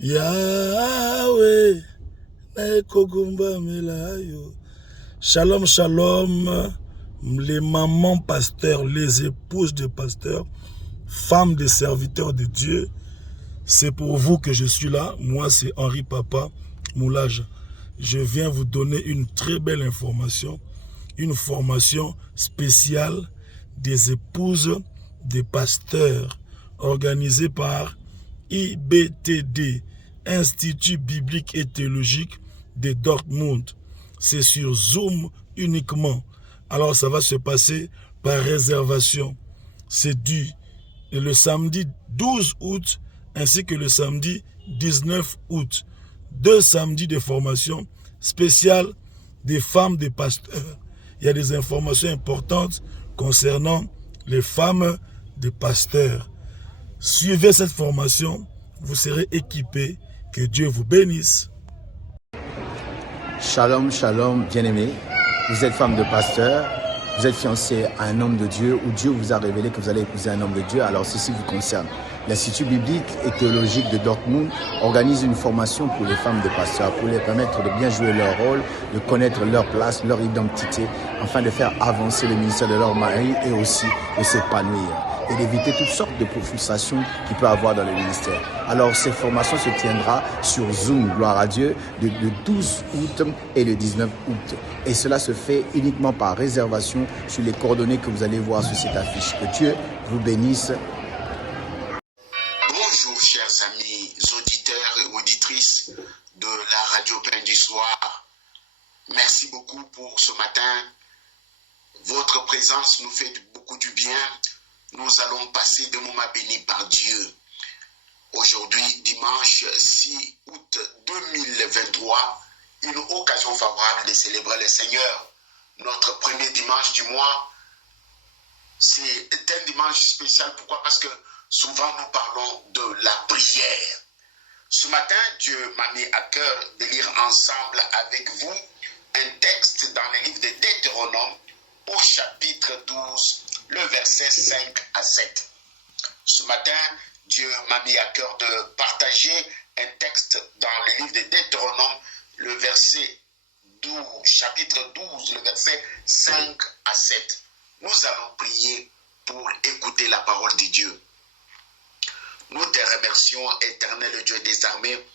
Yahweh, Nekogumba Melayo. Shalom, shalom, les mamans pasteurs, les épouses de pasteurs, femmes de serviteurs de Dieu. C'est pour vous que je suis là. Moi, c'est Henri Papa Moulage. Je viens vous donner une très belle information, une formation spéciale des épouses des pasteurs organisée par IBTD, Institut Biblique et Théologique de Dortmund. C'est sur Zoom uniquement. Alors ça va se passer par réservation. C'est dû le samedi 12 août ainsi que le samedi 19 août. 2 samedis de formation spéciale des femmes des pasteurs. Il y a des informations importantes concernant les femmes des pasteurs. Suivez cette formation, vous serez équipés. Que Dieu vous bénisse. Shalom, shalom, bien-aimés. Vous êtes femme de pasteur, vous êtes fiancé à un homme de Dieu, ou Dieu vous a révélé que vous allez épouser un homme de Dieu, alors ceci vous concerne. L'Institut biblique et théologique de Dortmund organise une formation pour les femmes de pasteurs, pour les permettre de bien jouer leur rôle, de connaître leur place, leur identité, afin de faire avancer le ministère de leur mari et aussi de s'épanouir et d'éviter toutes sortes de frustrations qu'il peut avoir dans le ministère. Alors, cette formation se tiendra sur Zoom, gloire à Dieu, le 12 août et le 19 août. Et cela se fait uniquement par réservation sur les coordonnées que vous allez voir sur cette affiche. Que Dieu vous bénisse. Bonjour, chers amis auditeurs et auditrices de la Radio Pain du Soir. Merci beaucoup pour ce matin. Votre présence nous fait beaucoup du bien. Nous allons passer des moments bénis par Dieu. Aujourd'hui, dimanche 6 août 2023, une occasion favorable de célébrer le Seigneur. Notre premier dimanche du mois, c'est un dimanche spécial. Pourquoi? Parce que souvent nous parlons de la prière. Ce matin, Dieu m'a mis à cœur de lire ensemble avec vous un texte dans le livre de Deutéronome au chapitre 12, le verset 5 à 7. Ce matin, Dieu m'a mis à cœur de partager un texte dans le livre de Deutéronome, le verset 12, chapitre 12, le verset 5 à 7. Nous allons prier pour écouter la parole de Dieu. Nous te remercions, éternel Dieu des armées.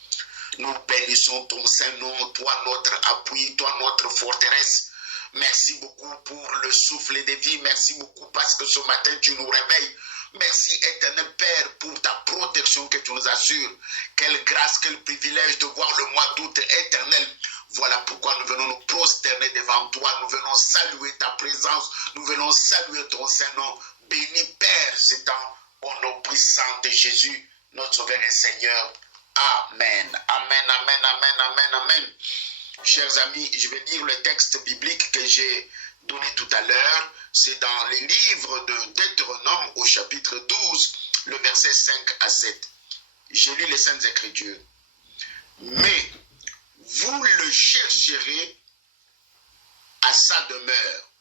Nous bénissons ton Saint-Nom, toi notre appui, toi notre forteresse. Merci beaucoup pour le souffle de vie. Merci beaucoup parce que ce matin, tu nous réveilles. Merci, éternel Père, pour ta protection que tu nous assures. Quelle grâce, quel privilège de voir le mois d'août éternel. Voilà pourquoi nous venons nous prosterner devant toi. Nous venons saluer ta présence. Nous venons saluer ton Saint-Nom. Béni Père, c'est au nom puissant de Jésus, notre Sauveur et Seigneur. Amen. Amen, amen, amen, amen, amen. Chers amis, je vais lire le texte biblique que j'ai donné tout à l'heure. C'est dans les livres de Deutéronome au chapitre 12, le verset 5 à 7. Je lis les Saintes Écritures. Mais vous le chercherez à sa demeure,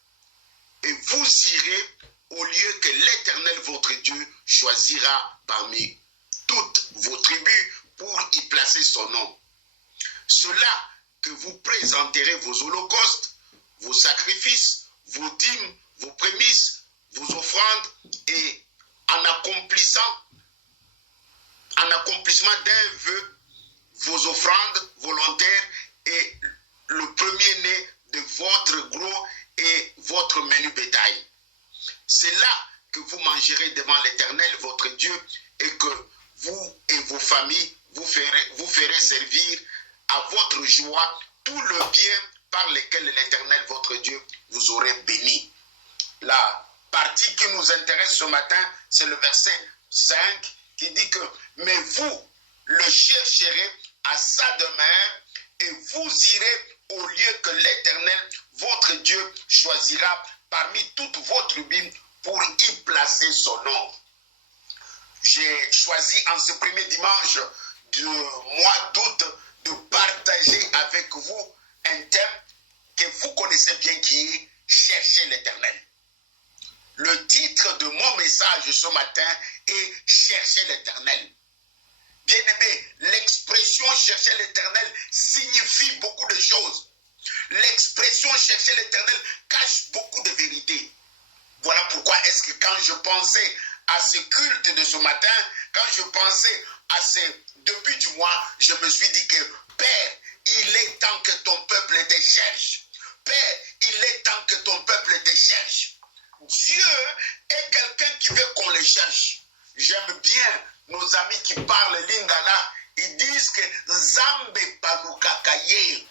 et vous irez au lieu que l'Éternel votre Dieu choisira parmi toutes vos tribus pour y placer son nom. Cela que vous présenterez vos holocaustes, vos sacrifices, vos dîmes, vos prémices, vos offrandes, et en accomplissement d'un vœu, vos offrandes volontaires et le premier-né de votre gros et votre menu bétail. C'est là que vous mangerez devant l'Éternel votre Dieu, et que vous et vos familles vous ferez servir à votre joie tout le bien par lequel l'Éternel votre Dieu vous aurait béni. La partie qui nous intéresse ce matin, c'est le verset 5 qui dit que « Mais vous le chercherez à sa demeure, et vous irez au lieu que l'Éternel votre Dieu choisira parmi toutes vos tribus pour y placer son nom. » J'ai choisi en ce premier dimanche du mois d'août de partager avec vous un thème que vous connaissez bien qui est « Chercher l'Éternel ». Le titre de mon message ce matin est « Chercher l'Éternel ». Bien-aimé, l'expression chercher l'Éternel signifie beaucoup de choses. L'expression chercher l'Éternel cache beaucoup de vérités. Voilà pourquoi est-ce que quand je pensais à ce culte de ce matin, quand je pensais à ce début du mois, je me suis dit que Père, il est temps que ton peuple te cherche. Père, il est temps que ton peuple te cherche. Dieu est quelqu'un qui veut qu'on le cherche. J'aime bien nos amis qui parlent lingala. Ils disent que Nzambe Balukakaye.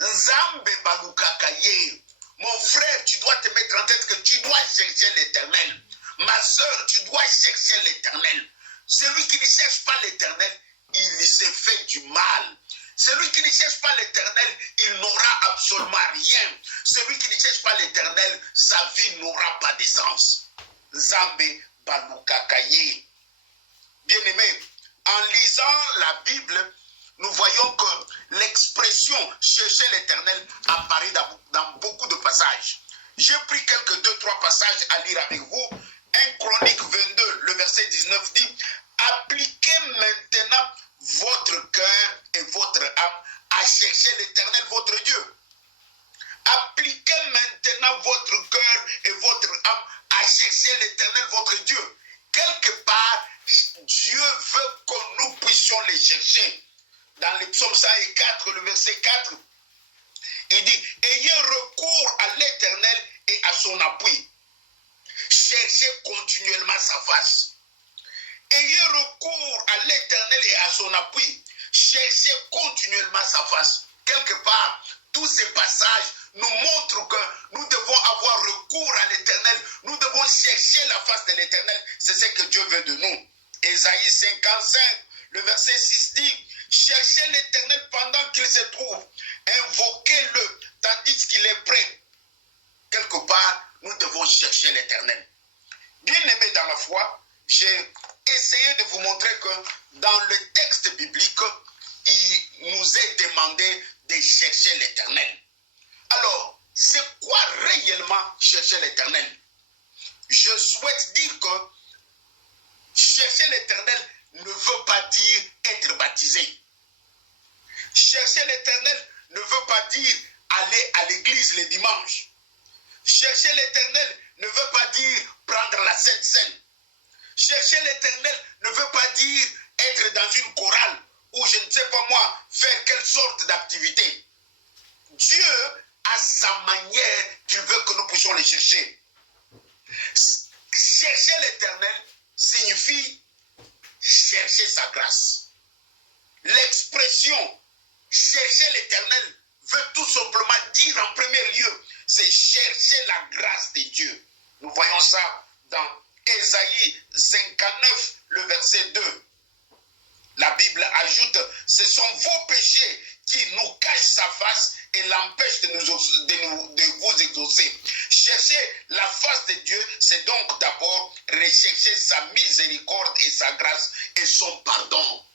Nzambe Balukakaye. Mon frère, tu dois te mettre en tête que tu dois chercher l'Éternel. Ma soeur, tu dois chercher l'Éternel. Celui qui ne cherche pas l'Éternel, il se fait du mal. Celui qui ne cherche pas l'Éternel, il n'aura absolument rien. Celui qui ne cherche pas l'Éternel, sa vie n'aura pas de sens. Nzambe Balukakaye. Bien-aimé, en lisant la Bible, nous voyons que l'expression chercher l'Éternel apparaît dans beaucoup de passages. J'ai pris quelques 2-3 passages à lire avec vous. 1 Chronique 22, le verset 19 dit: appliquez maintenant votre cœur et votre âme à chercher l'Éternel votre Dieu. Appliquez maintenant votre cœur et votre âme à chercher l'Éternel votre Dieu. Quelque part, Dieu veut que nous puissions les chercher. Dans le psaume 104, le verset 4, il dit: ayez recours à l'Éternel et à son appui. Cherchez continuellement sa face. Ayez recours à l'Éternel et à son appui. Cherchez continuellement sa face. Quelque part, tous ces passages nous montrent que nous devons avoir recours à l'Éternel. Nous devons chercher la face de l'Éternel. C'est ce que Dieu veut de nous. Ésaïe 55, le verset 6 dit: cherchez l'Éternel pendant qu'il se trouve. Invoquez-le tandis qu'il est prêt. Quelque part, nous devons chercher l'Éternel. Bien-aimés dans la foi, j'ai essayé de vous montrer que dans le texte biblique, il nous est demandé de chercher l'Éternel. Alors, c'est quoi réellement chercher l'Éternel? Je souhaite dire que chercher l'Éternel ne veut pas dire être baptisé. Chercher l'Éternel ne veut pas dire aller à l'église le dimanche. Chercher l'Éternel ne veut pas dire prendre la Sainte Seine. Chercher l'Éternel ne veut pas dire être dans une chorale ou je ne sais pas moi, faire quelle sorte d'activité. Dieu a sa manière qu'il veut que nous puissions les chercher. Chercher l'Éternel signifie chercher sa grâce. L'expression chercher l'Éternel veut tout simplement dire en premier lieu, c'est chercher la grâce de Dieu. Nous voyons ça dans Ésaïe 59, le verset 2. La Bible ajoute, ce sont vos péchés qui nous cachent sa face et l'empêchent de vous exaucer. Chercher la face de Dieu, c'est donc d'abord rechercher sa miséricorde et sa grâce et son pardon.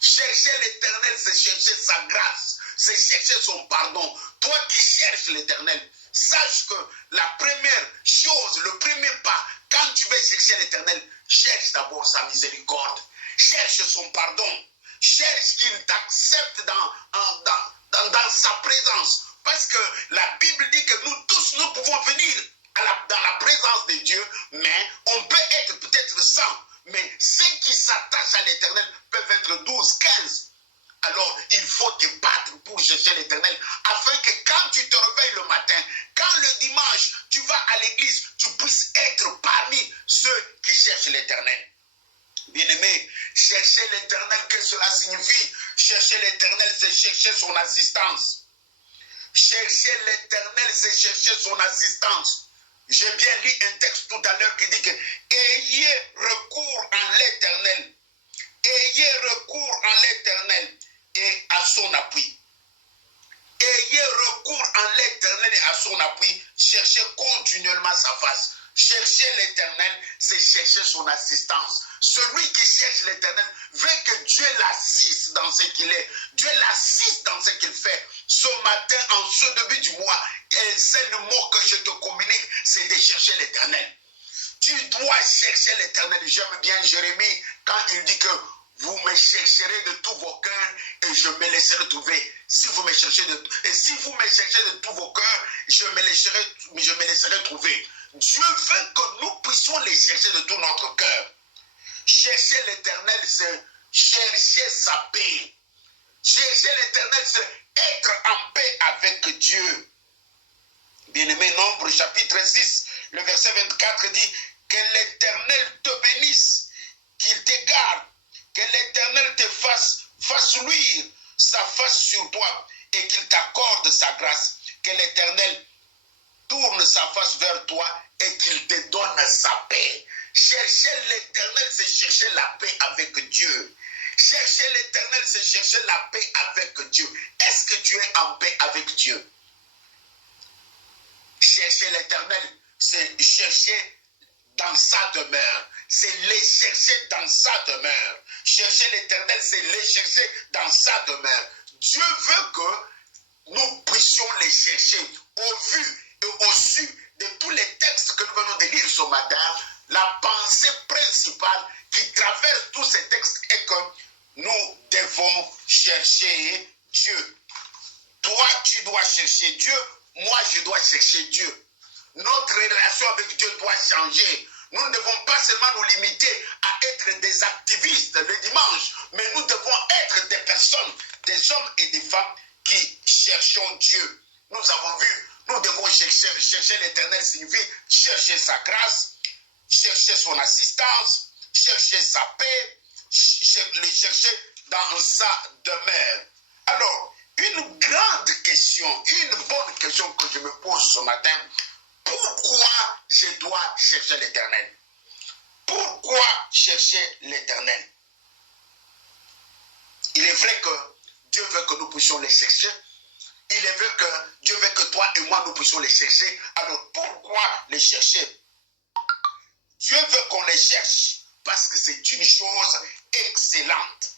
Chercher l'Éternel, c'est chercher sa grâce, c'est chercher son pardon. Toi qui cherches l'Éternel, sache que la première chose, le premier pas, quand tu veux chercher l'Éternel, cherche d'abord sa miséricorde, cherche son pardon, cherche qu'il t'accepte dans sa présence. Parce que la Bible dit que nous tous, nous pouvons venir dans la présence de Dieu, mais on peut être peut-être 100, mais ceux qui s'attachent à l'Éternel peuvent être 12, 15. Alors, il faut te battre pour chercher l'Éternel, afin que quand tu te réveilles le matin, quand le dimanche, tu vas à l'église, tu puisses être parmi ceux qui cherchent l'Éternel. Bien-aimé, chercher l'Éternel, qu'est-ce que cela signifie? Chercher l'Éternel, c'est chercher son assistance. Chercher l'Éternel, c'est chercher son assistance. J'ai bien lu un texte tout à l'heure qui dit que ayez recours en l'Éternel. Ayez recours en l'Éternel et à son appui. Ayez recours en l'Éternel et à son appui. Cherchez continuellement sa face. Chercher l'Éternel, c'est chercher son assistance. Celui qui cherche l'Éternel veut que Dieu l'assiste dans ce qu'il est. Dieu l'assiste dans ce qu'il fait. Ce matin, en ce début du mois, c'est le mot que je te communique, c'est de chercher l'Éternel. Tu dois chercher l'Éternel. J'aime bien Jérémie quand il dit que vous me chercherez de tous vos cœurs et je me laisserai trouver. Si vous me cherchez de tous vos cœurs, je me laisserai trouver. Dieu veut que nous puissions les chercher de tout notre cœur. Chercher l'Éternel, c'est chercher sa paix. Chercher l'Éternel, c'est être en paix avec Dieu. Bien-aimé, Nombre chapitre 6, le verset 24 dit que l'Éternel te bénisse, qu'il te garde, que l'Éternel te fasse luire sa face sur toi et qu'il t'accorde sa grâce. Que l'Éternel tourne sa face vers toi et qu'il te donne sa paix. Chercher l'Éternel, c'est chercher la paix avec Dieu. Chercher l'Éternel, c'est chercher la paix avec Dieu. Est-ce que tu es en paix avec Dieu? Chercher l'Éternel, c'est chercher dans sa demeure. C'est les chercher dans sa demeure. Chercher l'Éternel, c'est les chercher dans sa demeure. Dieu veut que nous puissions les chercher au vu et au su de tous les textes que nous venons de lire ce matin. La pensée principale qui traverse tous ces textes est que nous devons chercher Dieu. Toi, tu dois chercher Dieu. Moi, je dois chercher Dieu. Notre relation avec Dieu doit changer. Nous ne devons pas seulement nous limiter à être des activistes le dimanche, mais nous devons être des personnes, des hommes et des femmes qui cherchons Dieu. Nous avons vu, nous devons chercher l'Éternel signifie chercher sa grâce, chercher son assistance, chercher sa paix, les chercher dans sa demeure. Alors, une grande question, une bonne question que je me pose ce matin, pourquoi je dois chercher l'Éternel? Pourquoi chercher l'Éternel? Il est vrai que Dieu veut que nous puissions les chercher. Il est vrai que Dieu veut que toi et moi nous puissions les chercher. Alors pourquoi les chercher? Dieu veut qu'on les cherche parce que c'est une chose excellente.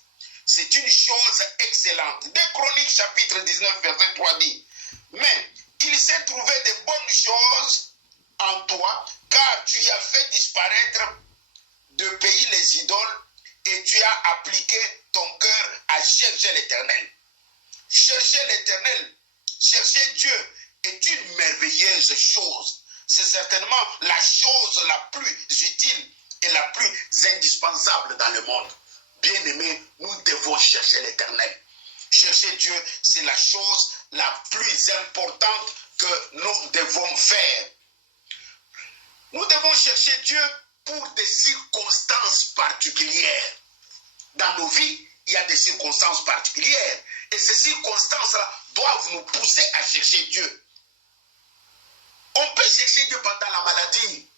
C'est une chose excellente. 2 Chroniques chapitre 19 verset 3 dit: mais il s'est trouvé de bonnes choses en toi, car tu as fait disparaître de pays les idoles et tu as appliqué ton cœur à chercher l'Éternel. Chercher l'Éternel, chercher Dieu est une merveilleuse chose. C'est certainement la chose la plus utile et la plus indispensable dans le monde. Bien-aimés, nous devons chercher l'Éternel. Chercher Dieu, c'est la chose la plus importante que nous devons faire. Nous devons chercher Dieu pour des circonstances particulières. Dans nos vies, il y a des circonstances particulières. Et ces circonstances-là doivent nous pousser à chercher Dieu. On peut chercher Dieu pendant la maladie.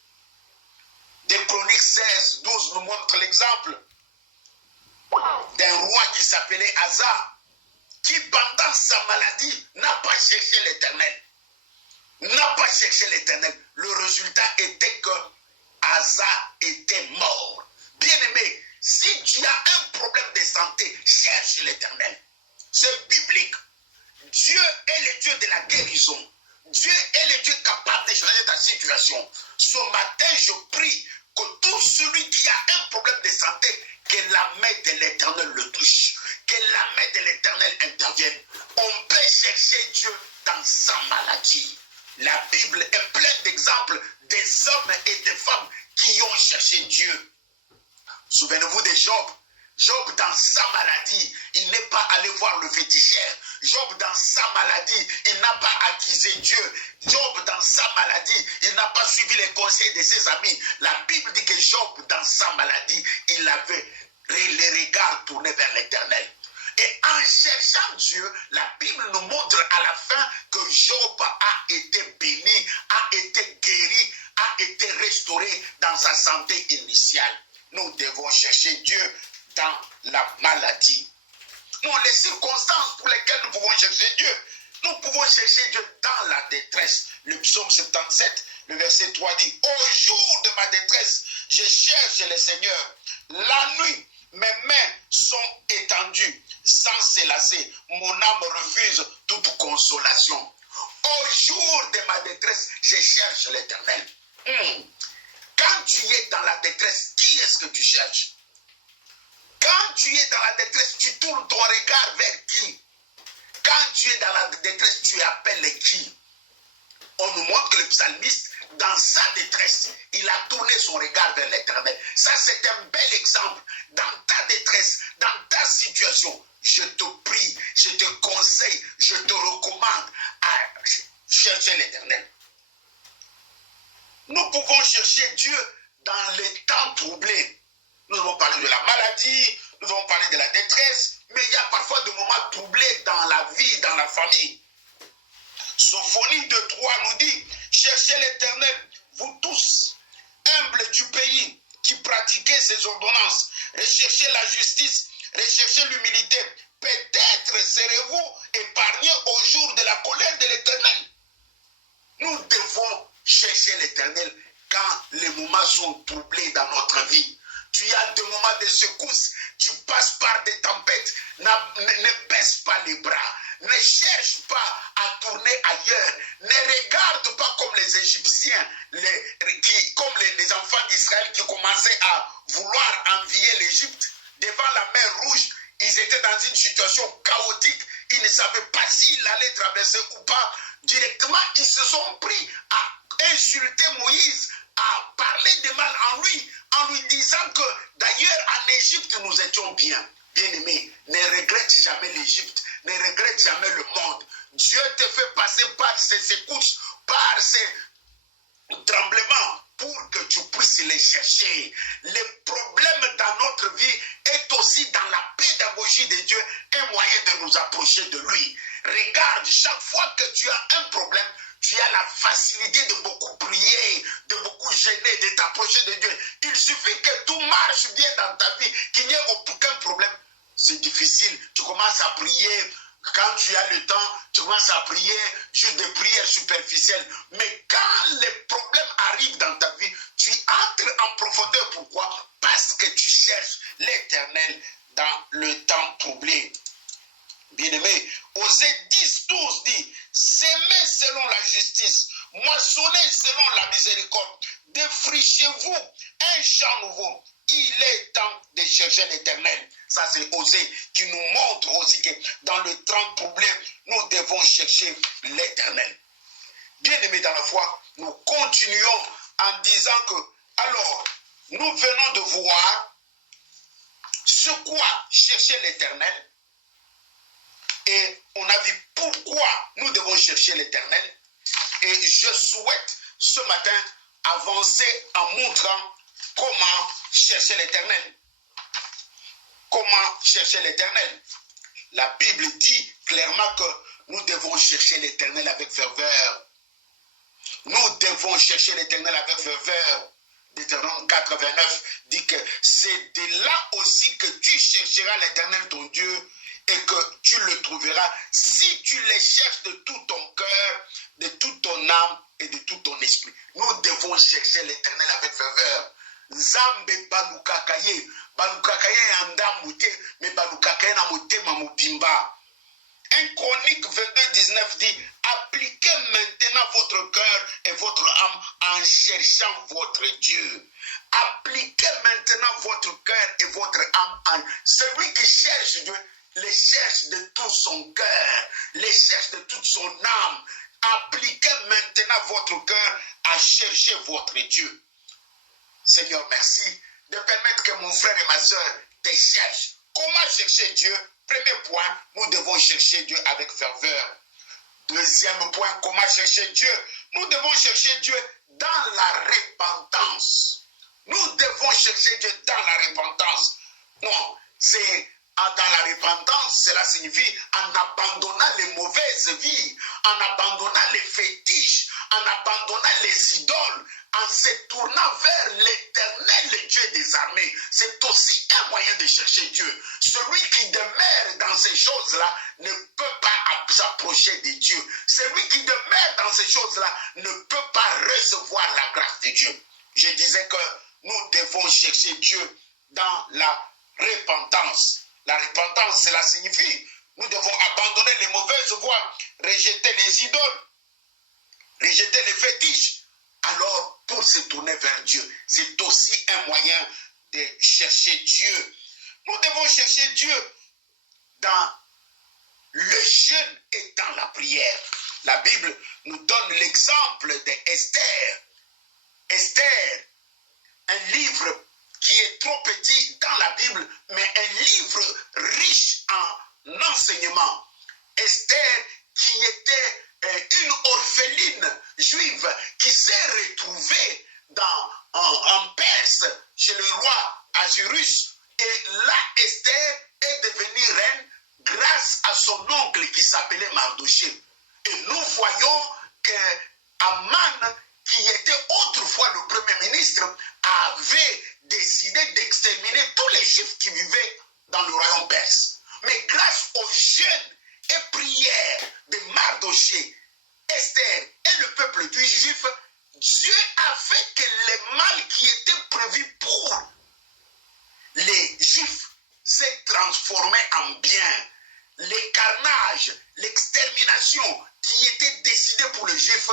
Des Chroniques 16, 12 nous montrent l'exemple d'un roi qui s'appelait Asa, qui pendant sa maladie n'a pas cherché l'Éternel. N'a pas cherché l'Éternel. Le résultat était que Asa était mort. Bien-aimé, si tu as un problème de santé, cherche l'Éternel. C'est biblique. Dieu est le Dieu de la guérison. Dieu est le Dieu capable de changer ta situation. Ce matin, je prie que tout celui qui a un problème de santé, que la main de l'Éternel le touche. Que la main de l'Éternel intervienne. On peut chercher Dieu dans sa maladie. La Bible est pleine d'exemples des hommes et des femmes qui ont cherché Dieu. Souvenez-vous de Job. Job, dans sa maladie, il n'est pas allé voir le féticheur. Job, dans sa maladie, il n'a pas accusé Dieu. Job, dans sa maladie, il n'a pas suivi les conseils de ses amis. La Bible dit que Job, dans sa maladie, il avait les regards tournés vers l'Éternel. Et en cherchant Dieu, la Bible nous montre à la fin que Job a été béni, a été guéri, a été restauré dans sa santé initiale. Nous devons chercher Dieu dans la maladie. Non, les circonstances pour lesquelles nous pouvons chercher Dieu. Nous pouvons chercher Dieu dans la détresse. Le psaume 77, le verset 3 dit: au jour de ma détresse, je cherche le Seigneur. La nuit, mes mains sont étendues sans se lasser. Mon âme refuse toute consolation. Au jour de ma détresse, je cherche l'Éternel. Quand tu es dans la détresse, qui est-ce que tu cherches? Quand tu es détresse, tu tournes ton regard vers qui? Quand tu es dans la détresse, tu appelles qui? On nous montre que le psalmiste, dans sa détresse, il a tourné son regard vers l'Éternel. Ça, c'est un bel exemple. Dans ta détresse, dans ta situation, je te prie, je te conseille, je te recommande à chercher l'Éternel. Nous pouvons chercher Dieu dans les temps troublés. Nous avons parlé de la maladie, nous avons parlé de la détresse, mais il y a parfois des moments troublés dans la vie, dans la famille. Sophonie 2:3 nous dit, cherchez l'Éternel, vous tous, humbles du pays, qui pratiquez ses ordonnances, recherchez la justice, recherchez l'humilité, peut-être serez-vous épargnés au jour de la colère de l'Éternel. Nous devons chercher l'Éternel quand les moments sont troublés dans notre vie. Tu as des moments de secousse, tu passes par des tempêtes, ne baisse pas les bras, ne cherche pas à tourner ailleurs, ne regarde pas comme les Égyptiens, comme les enfants d'Israël qui commençaient à vouloir envier l'Égypte. Devant la mer Rouge, ils étaient dans une situation chaotique, ils ne savaient pas s'ils allaient traverser ou pas. Directement, ils se sont pris à insulter Moïse, à parler de mal en lui disant que d'ailleurs en Égypte nous étions bien. Bien-aimé, ne regrette jamais l'Égypte, ne regrette jamais le monde. Dieu te fait passer par ces secousses, par ces tremblements pour que tu puisses les chercher. Le problème dans notre vie est aussi dans la pédagogie de Dieu un moyen de nous approcher de lui. Regarde, chaque fois que tu as un problème, tu as la facilité de beaucoup prier, de beaucoup gêner, de t'approcher de Dieu. Il suffit que tout marche bien dans ta vie, qu'il n'y ait aucun problème. C'est difficile. Tu commences à prier. Quand tu as le temps, tu commences à prier, juste des prières superficielles. Mais quand les problèmes arrivent dans ta vie, tu entres en profondeur. Pourquoi? Parce que tu cherches l'Éternel dans le temps troublé. Bien-aimé, Osée 10:12 dit, semez selon la justice, moissonnez selon la miséricorde, défrichez-vous un champ nouveau. Il est temps de chercher l'Éternel. Ça, c'est Osée qui nous montre aussi que dans le temps troublé, nous devons chercher l'Éternel. Bien-aimés dans la foi, nous continuons en disant que, alors, nous venons de voir sur quoi chercher l'Éternel. Et on a vu pourquoi nous devons chercher l'Éternel. Et je souhaite ce matin avancer en montrant comment chercher l'Éternel. Comment chercher l'Éternel? La Bible dit clairement que nous devons chercher l'Éternel avec ferveur. Nous devons chercher l'Éternel avec ferveur. Deutéronome 89 dit que c'est de là aussi que tu chercheras l'Éternel ton Dieu et que tu le trouveras si tu le cherches de tout ton cœur, de toute ton âme et de tout ton esprit. Nous devons chercher l'Éternel avec ferveur. Nzambe balukakaye, balukakaye anda mute, mais balukakaye na mutema mubimba. 1 Chronique 22:19 dit, appliquez maintenant votre cœur et votre âme en cherchant votre Dieu. Appliquez maintenant votre cœur et votre âme en... Celui qui cherche Dieu, le cherche de tout son cœur, le cherche de toute son âme. Appliquez maintenant votre cœur à chercher votre Dieu. Seigneur, merci de permettre que mon frère et ma soeur te cherchent. Comment chercher Dieu? Premier point, nous devons chercher Dieu avec ferveur. Deuxième point, comment chercher Dieu? Nous devons chercher Dieu dans la repentance. Nous devons chercher Dieu dans la repentance. Non, c'est dans la repentance, cela signifie en abandonnant les mauvaises vies, en abandonnant les fétiches, en abandonnant les idoles, en se tournant vers l'Éternel, le Dieu des armées. C'est aussi un moyen de chercher Dieu. Celui qui demeure dans ces choses-là ne peut pas s'approcher de Dieu. Celui qui demeure dans ces choses-là ne peut pas recevoir la grâce de Dieu. Je disais que nous devons chercher Dieu dans la repentance. La repentance, cela signifie nous devons abandonner les mauvaises voies, rejeter les idoles, rejeter les fétiches. Alors, pour se tourner vers Dieu, c'est aussi un moyen de chercher Dieu. Nous devons chercher Dieu dans le jeûne et dans la prière. La Bible nous donne l'exemple d'Esther. Esther, un livre qui est trop petit dans la Bible, mais un livre riche en enseignements. Esther, qui était une orpheline juive, qui s'est retrouvée en Perse, chez le roi Ahasuerus, et là, Esther est devenue reine grâce à son oncle qui s'appelait Mardochée. Et nous voyons que Aman, qui était autrefois le premier ministre, avait décidé d'exterminer tous les juifs qui vivaient dans le royaume perse. Mais grâce aux jeûnes et prières de Mardochée, Esther et le peuple juif, Dieu a fait que le mal qui était prévu pour les juifs s'est transformé en bien. Les carnages, l'extermination qui était décidée pour les juifs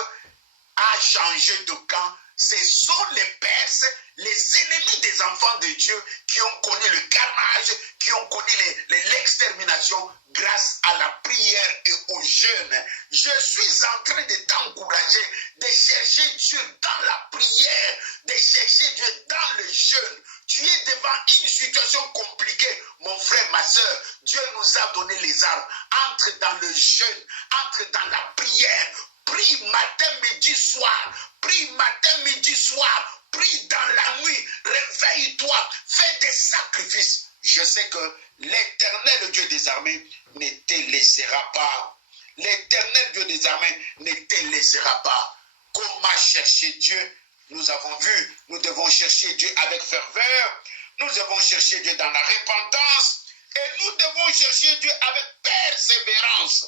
a changé de camp. Ce sont les Perses, les ennemis des enfants de Dieu, qui ont connu le carnage, qui ont connu l'extermination grâce à la prière et au jeûne. Je suis en train de t'encourager de chercher Dieu dans la prière, de chercher Dieu dans le jeûne. Tu es devant une situation compliquée, mon frère, ma soeur. Dieu nous a donné les armes. Entre dans le jeûne, entre dans la prière. Prie matin, midi, soir. Prie matin, midi, soir. Prie dans la nuit. Réveille-toi. Fais des sacrifices. Je sais que l'Éternel Dieu des armées ne te laissera pas. L'Éternel Dieu des armées ne te laissera pas. Comment chercher Dieu? Nous avons vu, nous devons chercher Dieu avec ferveur. Nous devons chercher Dieu dans la repentance. Et nous devons chercher Dieu avec persévérance.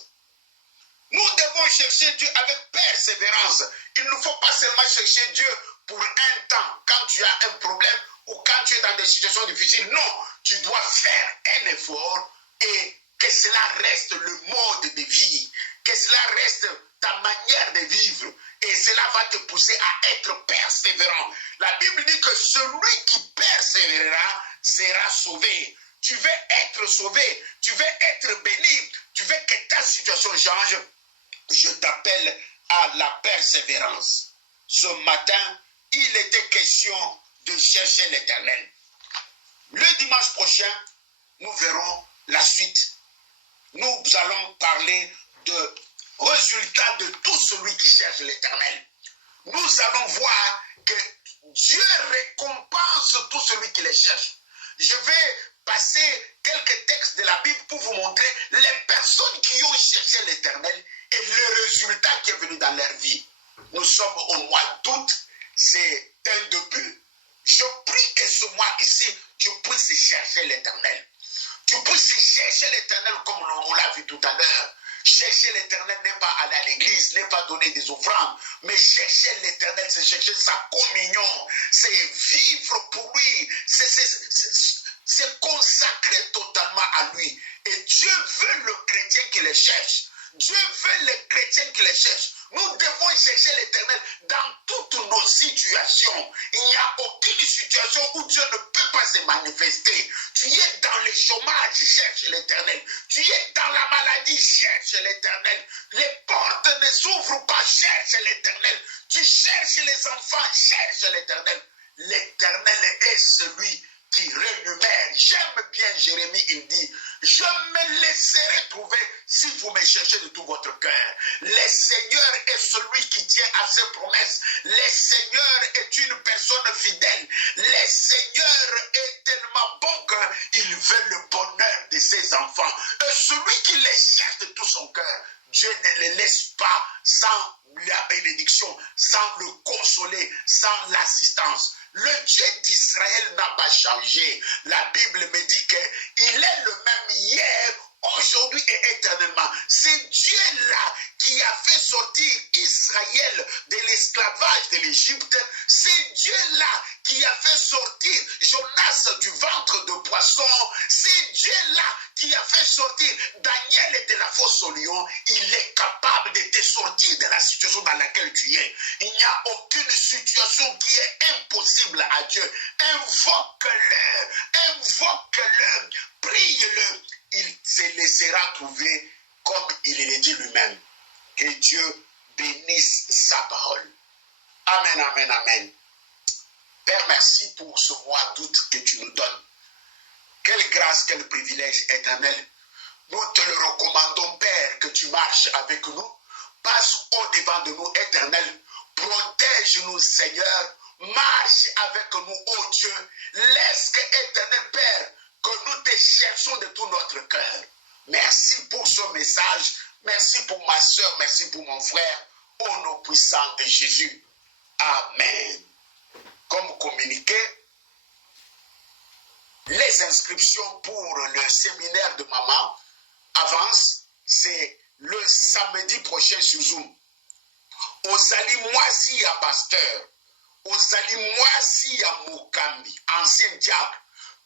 Nous devons chercher Dieu avec persévérance. Il ne faut pas seulement chercher Dieu pour un temps, quand tu as un problème ou quand tu es dans des situations difficiles. Non, tu dois faire un effort et que cela reste le mode de vie, que cela reste ta manière de vivre. Et cela va te pousser à être persévérant. La Bible dit que celui qui persévérera sera sauvé. Tu veux être sauvé, tu veux être béni, tu veux que ta situation change. Je t'appelle à la persévérance. Ce matin, il était question de chercher l'Éternel. Le dimanche prochain, nous verrons la suite. Nous allons parler de résultats de tout celui qui cherche l'Éternel. Nous allons voir que Dieu récompense tout celui qui les cherche. Je vais passer quelques textes de la Bible pour vous montrer les personnes qui ont cherché l'Éternel et le résultat qui est venu dans leur vie. Nous sommes au mois d'août, c'est un début. Je prie que ce mois ici, tu puisses chercher l'Éternel. Tu puisses chercher l'Éternel comme on l'a vu tout à l'heure. Chercher l'Éternel n'est pas aller à l'église, n'est pas donner des offrandes, mais chercher l'Éternel, c'est chercher sa communion, c'est vivre pour lui, c'est consacrer totalement à lui. Et Dieu veut le chrétien qui le cherche. Dieu veut les chrétiens qui les cherchent. Nous devons chercher l'Éternel dans toutes nos situations. Il n'y a aucune situation où Dieu ne peut pas se manifester. Tu es dans le chômage, cherche l'Éternel. Tu es dans la maladie, cherche l'Éternel. Les portes ne s'ouvrent pas, cherche l'Éternel. Tu cherches les enfants, cherche l'Éternel. L'Éternel est celui qui rémunère. J'aime bien Jérémie, il dit, je me laisserai trouver si vous me cherchez de tout votre cœur. Le Seigneur est celui qui tient à ses promesses. Le Seigneur est une personne fidèle. Le Seigneur est tellement bon qu'il veut le bonheur de ses enfants. Et celui qui les cherche de tout son cœur, Dieu ne les laisse pas sans la bénédiction, sans le consoler, sans l'assistance. Le Dieu d'Israël n'a pas changé. La Bible me dit qu'il est le même hier, aujourd'hui et éternellement. C'est Dieu-là qui a fait sortir Israël de l'esclavage de l'Égypte. C'est Dieu-là qui a fait sortir Jonas du ventre de poisson. C'est Dieu-là qui a fait sortir Daniel de la fosse au lion. Il est capable de te sortir de la situation dans laquelle tu es. Il n'y a aucune situation qui est impossible à Dieu. Invoque-le, invoque-le. sera trouvé comme il le dit lui-même. Que Dieu bénisse sa parole. Amen, amen, amen. Père, merci pour ce mois d'août que tu nous donnes. Quelle grâce, quel privilège éternel. Nous te le recommandons, Père, que tu marches avec nous. Passe au-devant de nous, éternel. Protège-nous, Seigneur. Marche avec nous, ô Dieu. Laisse que, éternel Père, que nous te cherchons de tout notre cœur. Merci pour ce message. Merci pour ma soeur. Merci pour mon frère. Au nom puissant de Jésus. Amen. Comme communiqué, les inscriptions pour le séminaire de maman avancent. C'est le samedi prochain sur Zoom. Ozali mwasi ya pasteur. Ozali mwasi ya Mukambi, ancien diable.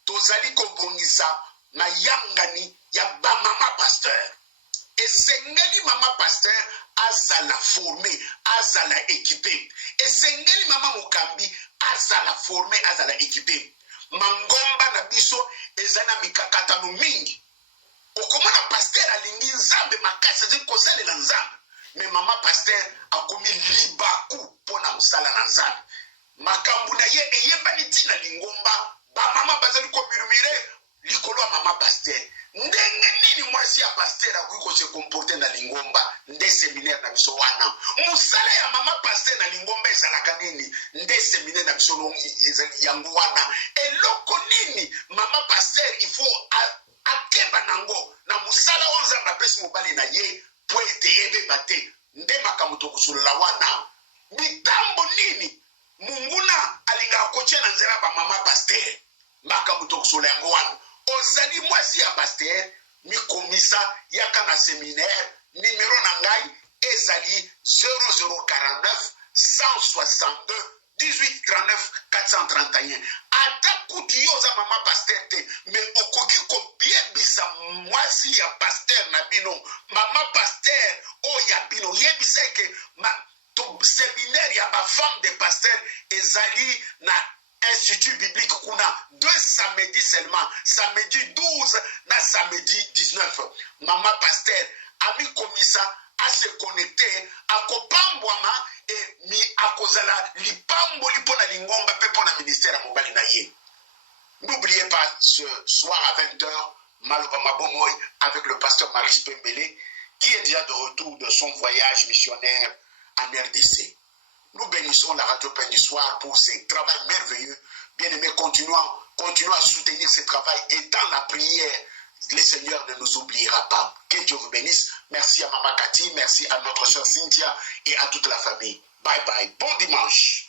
Tozali kobongisa na yangani ya ba mama pasteur. Esengeli mama pasteur azala formé, azala équipé. Esengeli mama Mukambi azala formé, azala équipé. Mangomba na biso ezana mikakatano mingi. Okomona pasteur alingi nzambe makasi zi kosalela nzambe. Mais maman pasteur a commis libaku pona musala na nzambe. Makambu na ye eyebani tina lingomba ba mama bazali ko murmurer likolo ya mama pasteur. Ndenge nini mwasi ya pasteur akuko se comporter na lingomba nde séminaire na biso wana. Musala ya mama pasteur na lingomba ezalaka nini nde séminaire na biso yango wana. Eloko nini mama pasteur il faut akeba nango na musala onzamba pesi mobali na ye po ete yebe bate nde makamuto kusula wana. Mitambo nini munguna alinga kotia na nzela ba mama pasteur makamuto kusula yango wana. Ozali mwasi ya pasteur mikomisa yaka na séminaire numéro na ngai ezali 0049 162 1839 431. Ata kuti yoza mama pasteur te, mais okoki kobiebisa mwasi ya pasteur na bino, mama pasteur o ya bino yebisa ke to séminaire ya ba femme de pasteur ezali na Institut biblique kuna 2 samedi seulement, samedi 12 na samedi 19. Mama pasteur ami komisa à se connecter à kopambwama et mi akozala lipambo lipona lingomba pe pona ministère à mobali na ye. N'oubliez pas ce soir à 20h Maloba Mabomoy avec le pasteur Maurice Pembele qui est déjà de retour de son voyage missionnaire en RDC. Nous bénissons la radio Pain du Soir pour ce travail merveilleux. Bien-aimés, continuons à soutenir ce travail et dans la prière, le Seigneur ne nous oubliera pas. Que Dieu vous bénisse. Merci à Maman Cathy, merci à notre soeur Cynthia et à toute la famille. Bye bye. Bon dimanche.